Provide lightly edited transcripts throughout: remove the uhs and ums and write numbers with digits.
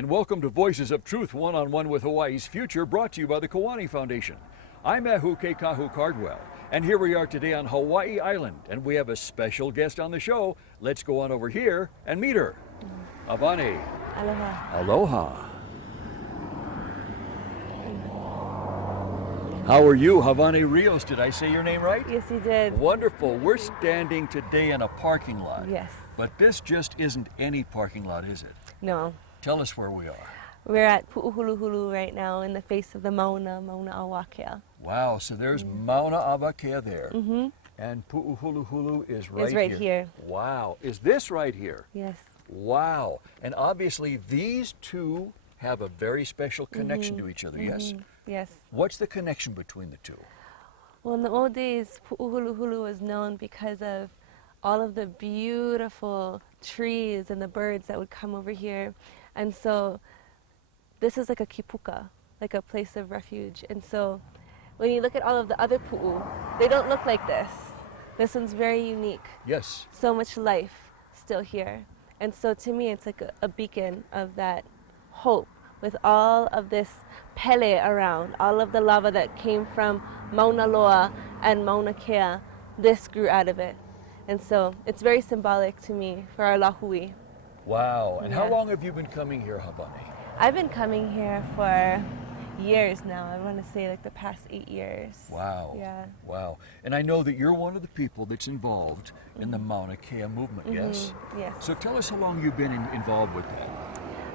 and welcome to Voices of Truth One-on-One with Hawaii's Future, brought to you by the Hwanes Foundation. I'm Ahu Kekahu Cardwell, and here we are today on Hawaii Island, and we have a special guest on the show. Let's go on over here and meet her. Hāwane. Aloha. Aloha. How are you, Hāwane Rios? Did I say your name right? Yes, you did. Wonderful. We're standing today in a parking lot. Yes. But this just isn't any parking lot, is it? No. Tell us where we are. We're at Pu'uhuluhulu right now in the face of the Mauna Kea. Wow, so there's Mauna Kea there. And Pu'uhuluhulu is right, It's right here. Wow. Is this right here? Yes. Wow. And obviously these two have a very special connection to each other, yes? Yes. What's the connection between the two? Well, in the old days, Pu'uhuluhulu was known because of all of the beautiful trees and the birds that would come over here. And so this is like a kipuka, like a place of refuge. And so when you look at all of the other pu'u, they don't look like this. This one's very unique. Yes. So much life still here. And so to me, it's like a beacon of that hope with all of this pele around, all of the lava that came from Mauna Loa and Mauna Kea. This grew out of it. And so it's very symbolic to me for our lahui. Wow. And how Yeah. long have you been coming here, Hāwane? I've been coming here for years now. I want to say like the past 8 years. Wow. Yeah. Wow. And I know that you're one of the people that's involved in the Mauna Kea movement, yes? Yes. So tell us how long you've been involved with that.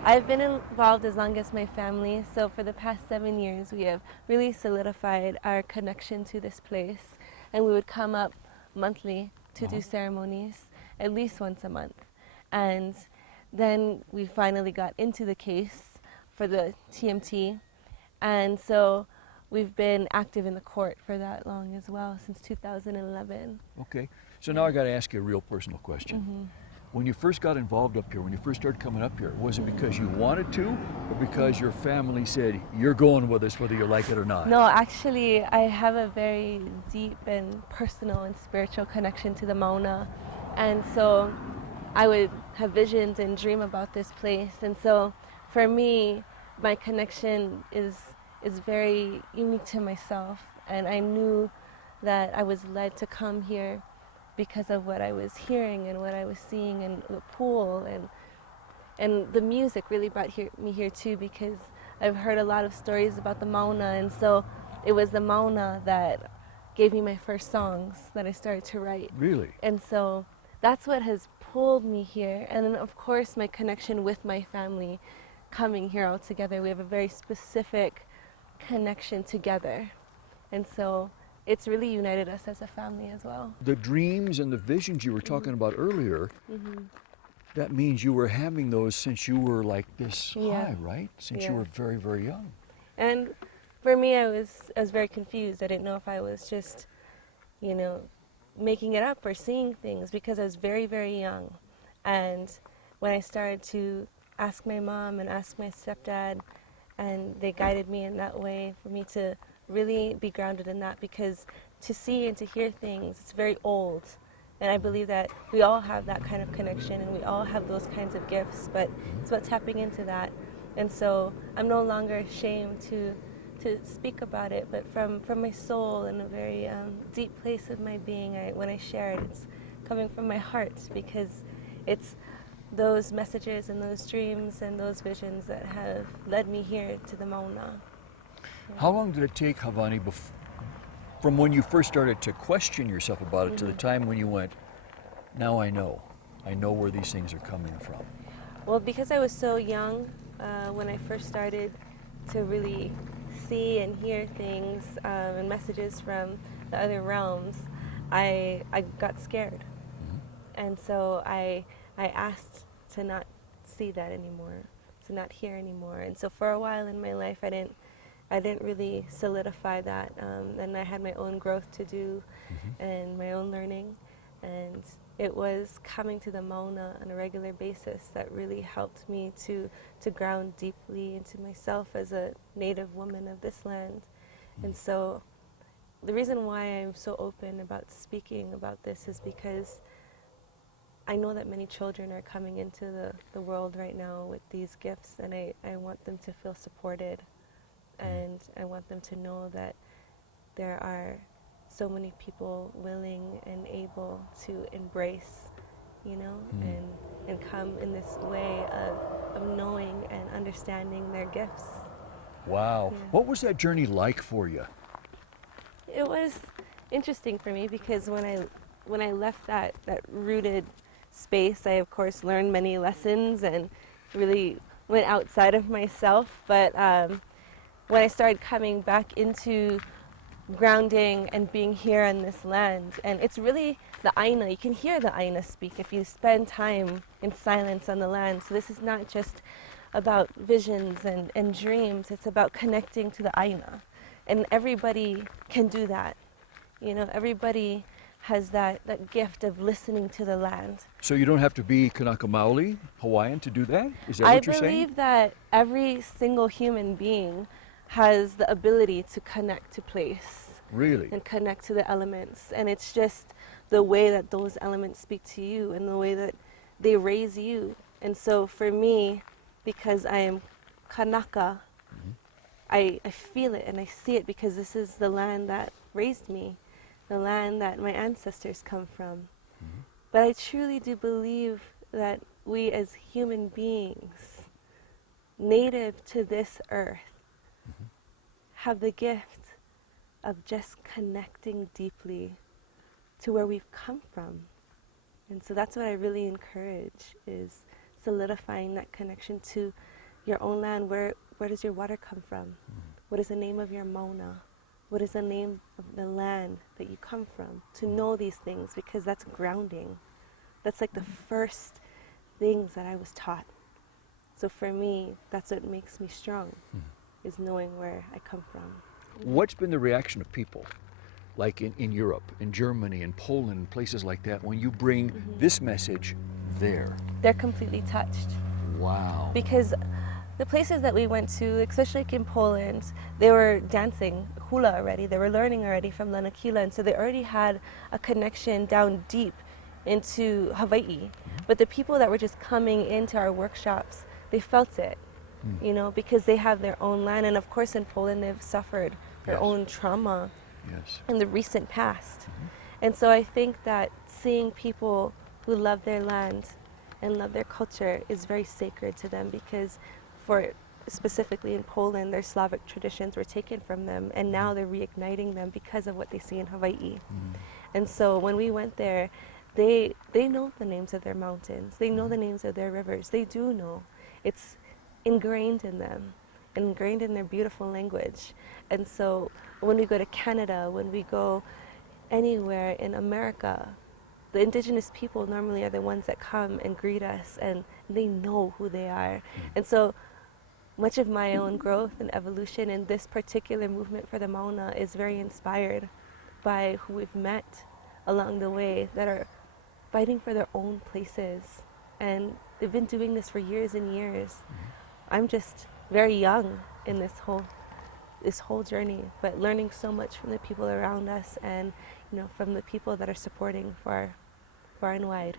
I've been involved as long as my family. So for the past 7 years, we have really solidified our connection to this place. And we would come up monthly to do ceremonies, at least once a month. And then we finally got into the case for the TMT. And so we've been active in the court for that long as well, since 2011. Okay. So now I got to ask you a real personal question. When you first got involved up here, when you first started coming up here, was it because you wanted to, or because your family said, you're going with us whether you like it or not? No, actually, I have a very deep and personal and spiritual connection to the Mauna. And so I would have visions and dream about this place. And so for me, my connection is very unique to myself. And I knew that I was led to come here because of what I was hearing and what I was seeing, and the pool and the music really brought me here too, because I've heard a lot of stories about the Mauna, and so it was the Mauna that gave me my first songs that I started to write. Really? And so that's what has pulled me here. And then of course my connection with my family, coming here all together. We have a very specific connection together. And so it's really united us as a family as well. The dreams and the visions you were talking about earlier, that means you were having those since you were like this high, right? Since you were very, very young. And for me, I was very confused. I didn't know if I was just, you know, making it up or seeing things, because I was very, very young. And when I started to ask my mom and ask my stepdad, and they guided me in that way for me to really be grounded in that, because to see and to hear things, it's very old. And I believe that we all have that kind of connection, and we all have those kinds of gifts, but it's about tapping into that. And so I'm no longer ashamed to speak about it, but from my soul, in a very deep place of my being, when I share it, it's coming from my heart, because it's those messages and those dreams and those visions that have led me here to the Mauna. How long did it take, Hāwane, from when you first started to question yourself about it to the time when you went, now I know where these things are coming from? Well, because I was so young when I first started to really see and hear things and messages from the other realms, I got scared. And so I asked to not see that anymore, to not hear anymore. And so for a while in my life, I didn't really solidify that, and I had my own growth to do and my own learning. And it was coming to the Mauna on a regular basis that really helped me to ground deeply into myself as a native woman of this land. And so the reason why I'm so open about speaking about this is because I know that many children are coming into the world right now with these gifts, and I want them to feel supported, and I want them to know that there are so many people willing and able to embrace, you know, and come in this way of knowing and understanding their gifts. Wow. Yeah. What was that journey like for you? It was interesting for me because when I left that rooted space, I of course learned many lessons and really went outside of myself. But when I started coming back into grounding and being here on this land, and it's really the Aina. You can hear the Aina speak if you spend time in silence on the land. So this is not just about visions and dreams. It's about connecting to the Aina, and everybody can do that. You know, everybody has that gift of listening to the land. So you don't have to be Kanaka Maoli, Hawaiian, to do that? Is that I what you're saying? believe that every single human being has the ability to connect to place. Really? And connect to the elements. And it's just the way that those elements speak to you and the way that they raise you. And so for me, because I am Kanaka, I feel it and I see it because this is the land that raised me, the land that my ancestors come from. But I truly do believe that we as human beings, native to this earth, have the gift of just connecting deeply to where we've come from. And so that's what I really encourage, is solidifying that connection to your own land. Where does your water come from? What is the name of your Mauna? What is the name of the land that you come from? To know these things, because that's grounding. That's like the first things that I was taught. So for me, that's what makes me strong, is knowing where I come from. What's been the reaction of people, like in Europe, in Germany, in Poland, places like that, when you bring this message there? They're completely touched. Wow. Because the places that we went to, especially like in Poland, they were dancing hula already. They were learning already from Lanakila, and so they already had a connection down deep into Hawaii. But the people that were just coming into our workshops, they felt it, you know, because they have their own land. And of course in Poland, they've suffered their own trauma in the recent past. And so I think that seeing people who love their land and love their culture is very sacred to them, because for specifically in Poland, their Slavic traditions were taken from them, and now they're reigniting them because of what they see in Hawaii. And so when we went there, they know the names of their mountains. They know the names of their rivers. They do know. It's ingrained in them, ingrained in their beautiful language. And so when we go to Canada, when we go anywhere in America, the indigenous people normally are the ones that come and greet us, and they know who they are. And so much of my own growth and evolution in this particular movement for the Mauna is very inspired by who we've met along the way that are fighting for their own places. And they've been doing this for years and years. I'm just very young in this whole journey, but learning so much from the people around us, and you know, from the people that are supporting far and wide.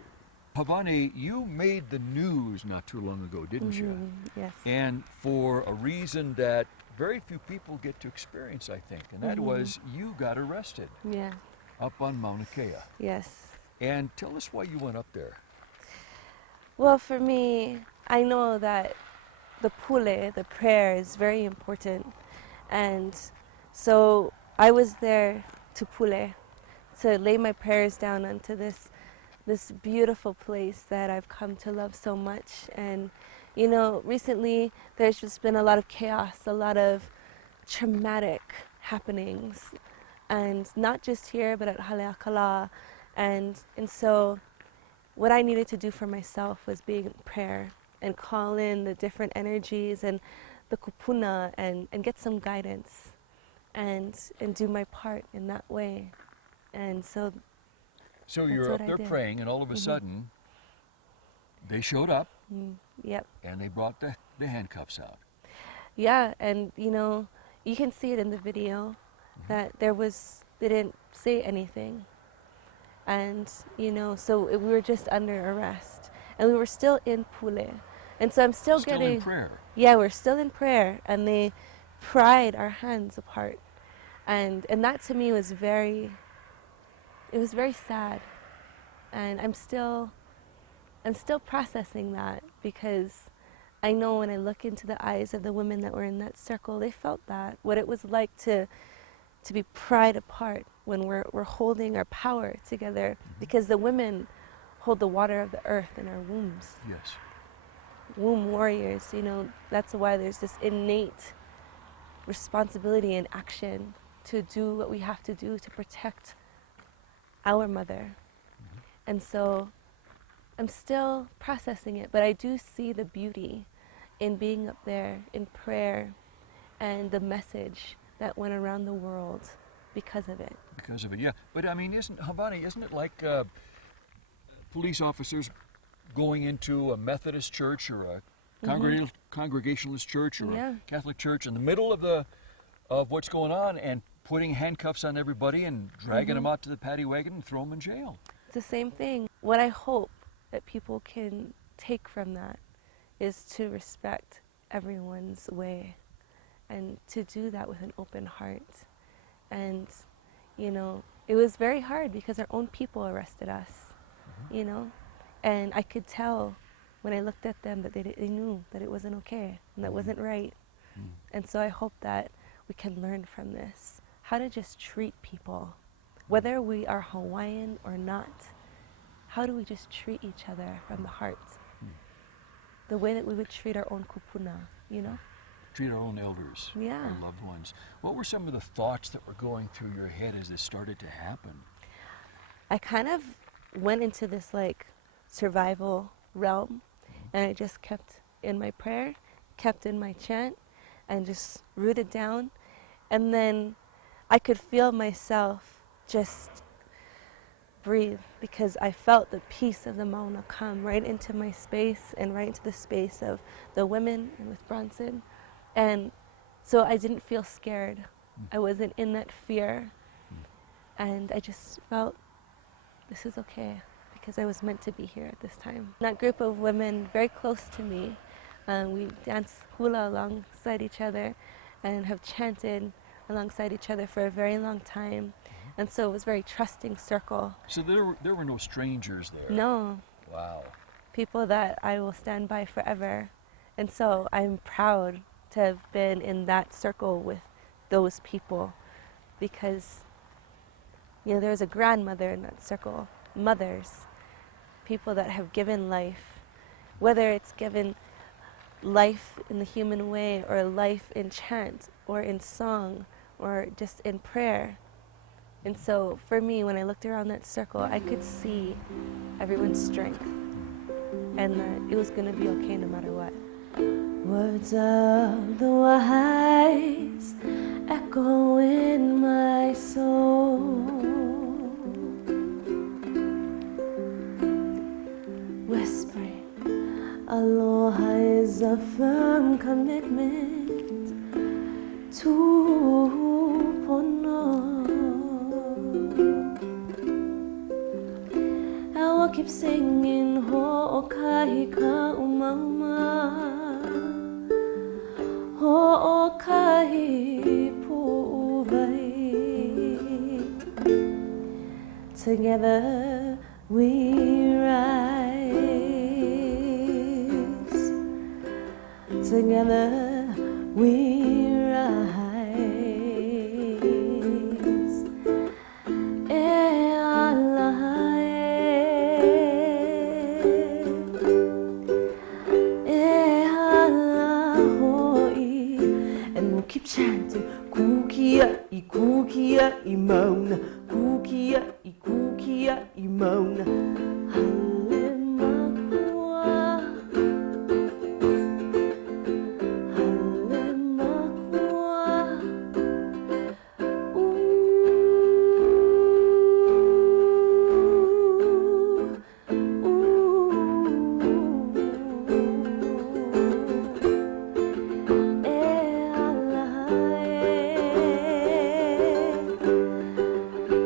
Hāwane, you made the news not too long ago, didn't you? Yes. And for a reason that very few people get to experience, I think, and that was you got arrested Yeah. up on Mauna Kea. Yes. And tell us why you went up there. Well, for me, I know that the pule, the prayer, is very important. And so I was there to pule, to lay my prayers down onto this beautiful place that I've come to love so much. And, you know, recently there's just been a lot of chaos, a lot of traumatic happenings, and not just here, but at Haleakala. And so what I needed to do for myself was be in prayer and call in the different energies and the kupuna and get some guidance and do my part in that way. And so you're up there praying, and all of a sudden they showed up. Yep. And they brought the handcuffs out. Yeah, and you know, you can see it in the video that they didn't say anything. And, you know, so we were just under arrest. And we were still in Pule. And so I'm still getting... in prayer. Yeah, we're still in prayer. And they pried our hands apart. And that to me was very... It was very sad. And I'm still processing that, because I know when I look into the eyes of the women that were in that circle, they felt that, what it was like to be pried apart when we're holding our power together, because the women hold the water of the earth in our wombs. Yes. Womb warriors, you know, that's why there's this innate responsibility and action to do what we have to do to protect our mother. And so I'm still processing it, but I do see the beauty in being up there in prayer and the message that went around the world because of it. Because of it, yeah. But I mean, Hwanes, isn't it like police officers going into a Methodist church or a Congregationalist church or a Catholic church in the middle of what's going on and putting handcuffs on everybody and dragging them out to the paddy wagon and throw them in jail? It's the same thing. What I hope that people can take from that is to respect everyone's way and to do that with an open heart. And, you know, it was very hard because our own people arrested us, you know, and I could tell when I looked at them that they knew that it wasn't okay and that wasn't right. And so I hope that we can learn from this, how to just treat people, whether we are Hawaiian or not. How do we just treat each other from the heart? The way that we would treat our own kupuna, you know? Treat our own elders, our loved ones. What were some of the thoughts that were going through your head as this started to happen? I kind of went into this like survival realm, and I just kept in my prayer, kept in my chant, and just rooted down. And then I could feel myself just breathe, because I felt the peace of the Mauna come right into my space and right into the space of the women and with Bronson. And so I didn't feel scared. I wasn't in that fear. And I just felt this is okay, because I was meant to be here at this time. That group of women very close to me, we dance hula alongside each other and have chanted alongside each other for a very long time. And so it was a very trusting circle. So there were no strangers there? No. Wow. People that I will stand by forever. And so I'm proud to have been in that circle with those people, because, you know, there's a grandmother in that circle, mothers, people that have given life, whether it's given life in the human way or life in chant or in song or just in prayer. And so for me, when I looked around that circle, I could see everyone's strength and that it was going to be okay no matter what. Words of the wise echo in my soul, whispering, aloha is a firm commitment to pono. I keep singing ho'okahi ka umama, ho'okahi pu'uwai. Together we rise, together we rise. Chanting kukia I Mauna, kukia I Mauna. Hale makua,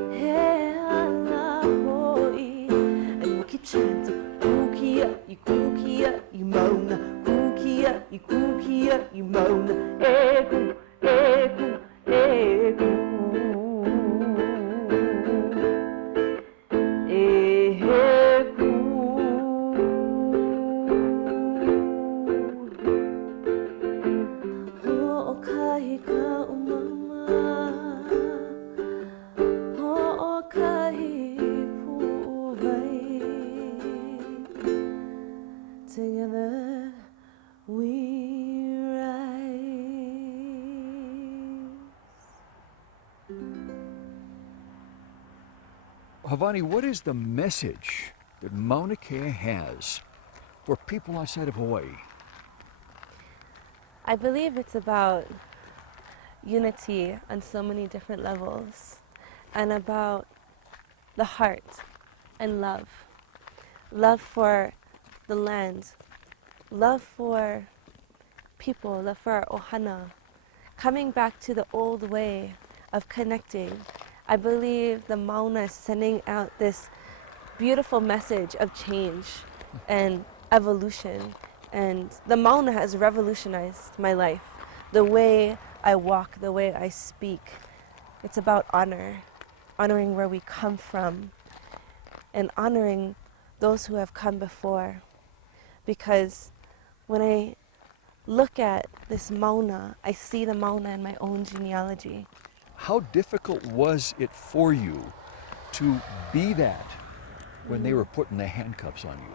hale makua. ki mauna e ku e ku Together we rise. Hwanes, what is the message that Mauna Kea has for people outside of Hawaii? I believe it's about unity on so many different levels, and about the heart and love. Love for the land, love for people, love for our ohana, coming back to the old way of connecting. I believe the Mauna is sending out this beautiful message of change and evolution, and the Mauna has revolutionized my life. The way I walk, the way I speak, it's about honor, honoring where we come from, and honoring those who have come before. Because when I look at this Mauna, I see the Mauna in my own genealogy. How difficult was it for you to be that when they were putting the handcuffs on you?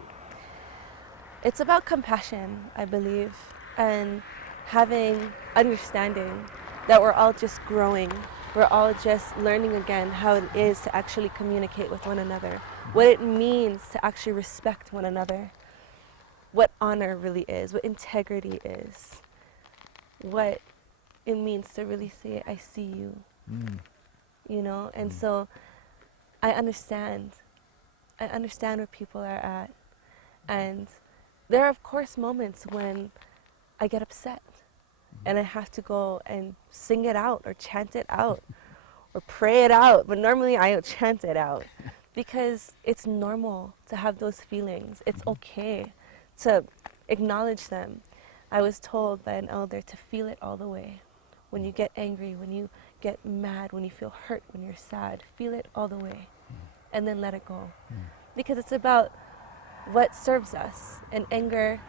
It's about compassion, I believe, and having understanding that we're all just growing. We're all just learning again how it is to actually communicate with one another, what it means to actually respect one another, what honor really is, what integrity is, what it means to really say, I see you, you know? And so I understand where people are at. And there are, of course, moments when I get upset and I have to go and sing it out or chant it out or pray it out. But normally I chant it out because it's normal to have those feelings. It's okay to acknowledge them. I was told by an elder to feel it all the way. When you get angry, when you get mad, when you feel hurt, when you're sad, feel it all the way and then let it go. Because it's about what serves us, and anger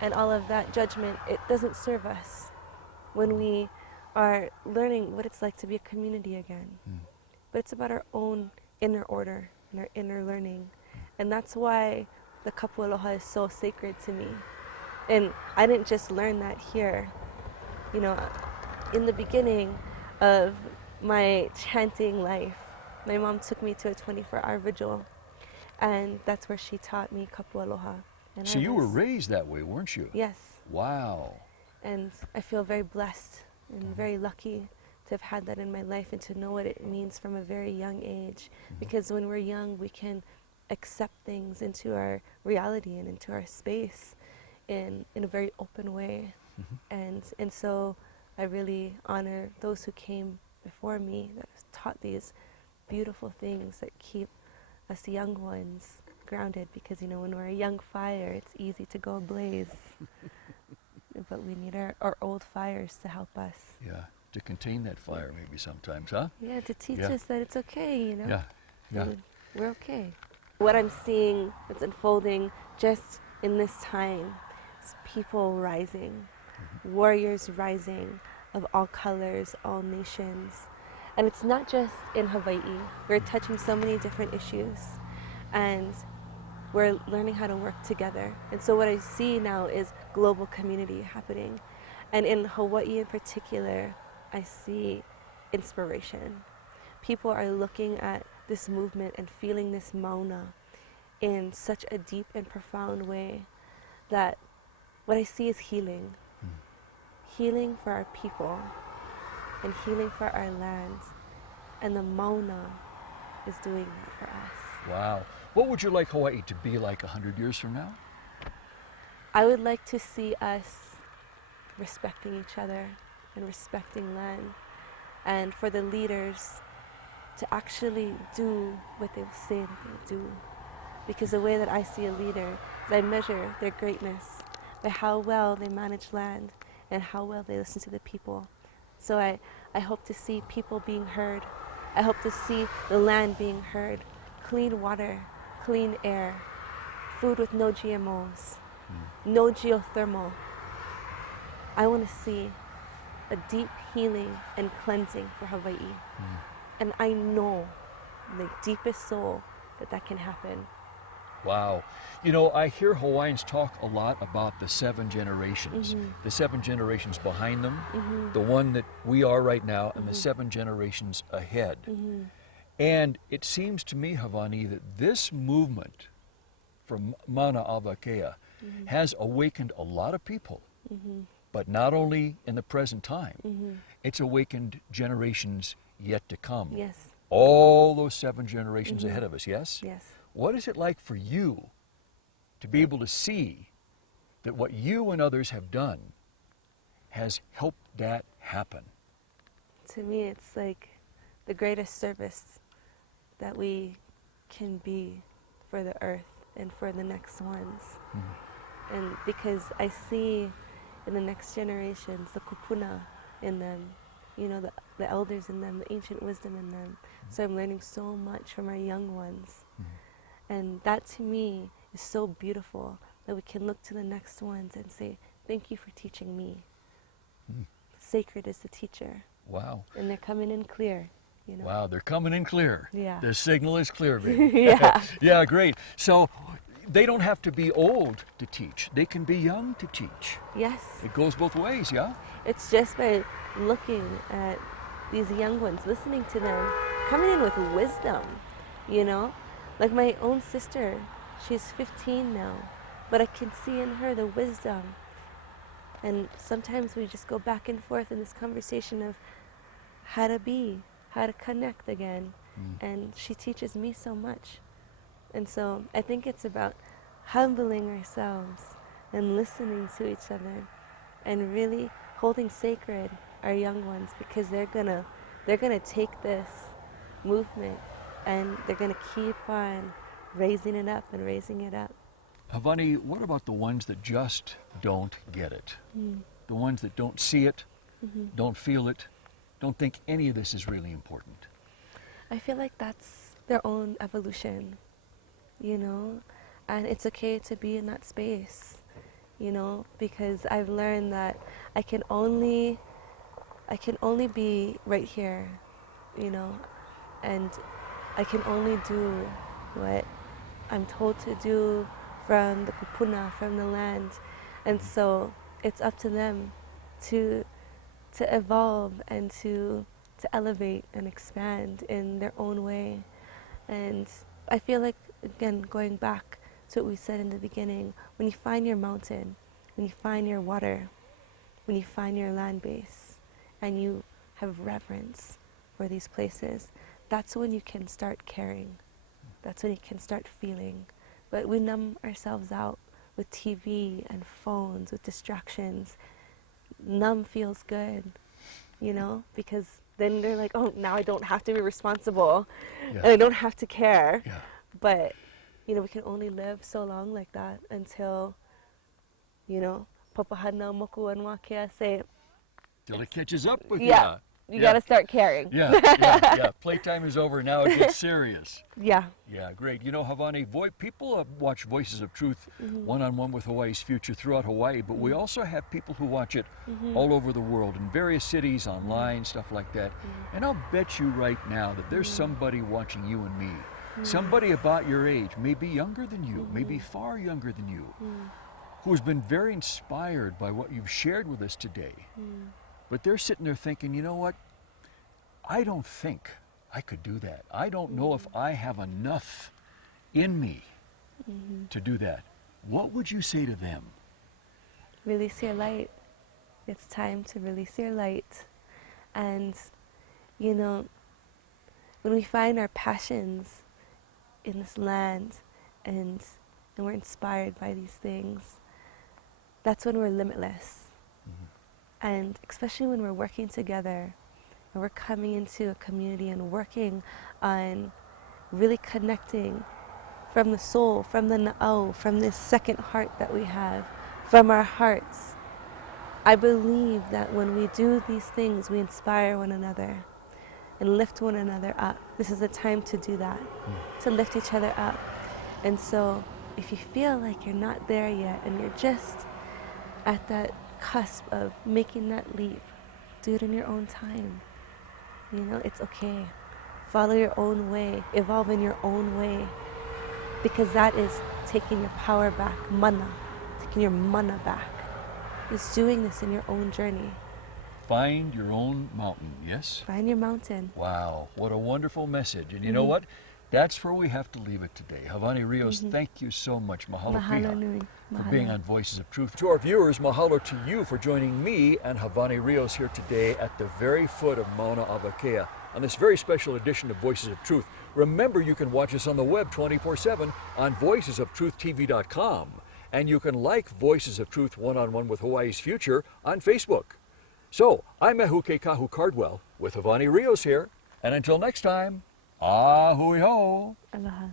and all of that judgment, it doesn't serve us when we are learning what it's like to be a community again. But it's about our own inner order and our inner learning. And that's why the kapu aloha is so sacred to me. And I didn't just learn that here. You know, in the beginning of my chanting life, my mom took me to a 24-hour vigil, and that's where she taught me kapu aloha. And So you were raised that way, weren't you? Yes. Wow. And I feel very blessed and very lucky to have had that in my life and to know what it means from a very young age. Because when we're young, we can accept things into our reality and into our space in a very open way. And so I really honor those who came before me that taught these beautiful things that keep us young ones grounded, because, you know, when we're a young fire, it's easy to go ablaze. But we need our old fires to help us. Yeah, to contain that fire maybe sometimes, huh? Yeah, to teach us that it's okay, you know? Yeah, yeah. We're okay. What I'm seeing that's unfolding just in this time is people rising, warriors rising of all colors, all nations. And it's not just in Hawaii. We're touching so many different issues, and we're learning how to work together. And so what I see now is global community happening. And in Hawaii in particular, I see inspiration. People are looking at this movement and feeling this Mauna in such a deep and profound way that what I see is healing. Healing for our people and healing for our land. And the Mauna is doing that for us. Wow. What would you like Hawaii to be like 100 years from now? I would like to see us respecting each other and respecting land, and for the leaders to actually do what they will say that they'll do. Because the way that I see a leader is I measure their greatness by how well they manage land and how well they listen to the people. So I hope to see people being heard. I hope to see the land being heard. Clean water, clean air, food with no GMOs, no geothermal. I want to see a deep healing and cleansing for Hawaii. And I know, the deepest soul, that can happen. Wow. You know, I hear Hawaiians talk a lot about the 7 generations, the 7 generations behind them, the one that we are right now, and the 7 generations ahead. And it seems to me, Hwanes, that this movement from Mauna Kea has awakened a lot of people, but not only in the present time, it's awakened generations yet to come. Yes. All those 7 generations ahead of us, yes? Yes. What is it like for you to be able to see that what you and others have done has helped that happen? To me, it's like the greatest service that we can be for the earth and for the next ones. And because I see in the next generations the kupuna in them, you know, the elders in them, the ancient wisdom in them. So I'm learning so much from our young ones. And that to me is so beautiful, that we can look to the next ones and say, thank you for teaching me. Sacred is the teacher. Wow. And they're coming in clear, you know. Wow, they're coming in clear. Yeah. The signal is clear, baby. Yeah. Yeah, great. So they don't have to be old to teach. They can be young to teach. Yes. It goes both ways, yeah? It's just by looking at these young ones, listening to them, coming in with wisdom, you know? Like my own sister, she's 15 now, but I can see in her the wisdom. And sometimes we just go back and forth in this conversation of how to be, how to connect again. And she teaches me so much. And so I think it's about humbling ourselves and listening to each other and really holding sacred our young ones, because they're gonna take this movement and they're gonna keep on raising it up and raising it up. Hwanes, what about the ones that just don't get it? The ones that don't see it, don't feel it, don't think any of this is really important? I feel like that's their own evolution, you know, and it's okay to be in that space, you know, because I've learned that I can only be right here, you know, and I can only do what I'm told to do from the kupuna, from the land. And so it's up to them to evolve and to elevate and expand in their own way. And I feel like, again, going back to what we said in the beginning, when you find your mountain, when you find your water, when you find your land base, and you have reverence for these places, that's when you can start caring. That's when you can start feeling. But we numb ourselves out with TV and phones, with distractions. Numb feels good, you know, because then they're like, oh, now I don't have to be responsible, and I don't have to care. But, you know, we can only live so long like that until, you know, Papahana Moku and Wakea say, Till it catches up with you gotta start caring. Playtime is over, now it gets serious. Yeah, Great. You know, Hwanes, people watch Voices of Truth one-on-one with Hawaii's future throughout Hawaii, but we also have people who watch it all over the world, in various cities, online, stuff like that. And I'll bet you right now that there's somebody watching you and me, somebody about your age, maybe younger than you, maybe far younger than you, who has been very inspired by what you've shared with us today. But they're sitting there thinking, you know what? I don't think I could do that. I don't know if I have enough in me to do that. What would you say to them? Release your light. It's time to release your light. And, you know, when we find our passions in this land and we're inspired by these things, that's when we're limitless. And especially when we're working together and we're coming into a community and working on really connecting from the soul, from the na'au, from this second heart that we have, from our hearts, I believe that when we do these things, we inspire one another and lift one another up. This is the time to do that, to lift each other up. And so if you feel like you're not there yet and you're just at that cusp of making that leap, do it in your own time. You know, it's okay. Follow your own way, evolve in your own way, because that is taking your power back, mana, taking your mana back. It's doing this in your own journey. Find your own mountain, yes? Find your mountain. Wow, what a wonderful message. And you know what? That's where we have to leave it today. Hāwane Rios, thank you so much. Mahalo Mahalo piha nui. for Mahalo. being on Voices of Truth. To our viewers, mahalo to you for joining me and Hāwane Rios here today at the very foot of Mauna Kea on this very special edition of Voices of Truth. Remember, you can watch us on the web 24/7 on voicesoftruthtv.com. And you can like Voices of Truth One-on-One with Hawaii's Future on Facebook. So, I'm Kahu Cardwell with Hāwane Rios here. And until next time, ahui ho! Aloha.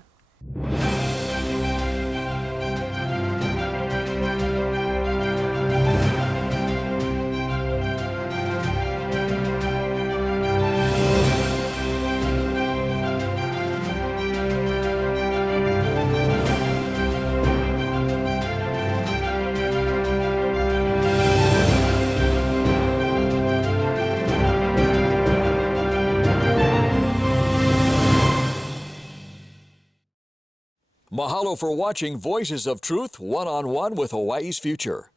Mahalo for watching Voices of Truth One-on-One with Hawaii's Future.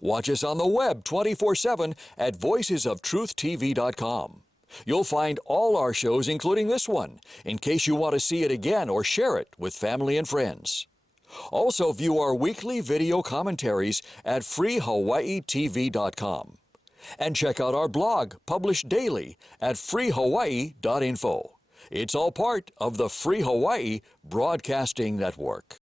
Watch us on the web 24/7 at voicesoftruthtv.com. You'll find all our shows, including this one, in case you want to see it again or share it with family and friends. Also view our weekly video commentaries at freehawaiitv.com. And check out our blog, published daily, at freehawaii.info. It's all part of the Free Hawaii Broadcasting Network.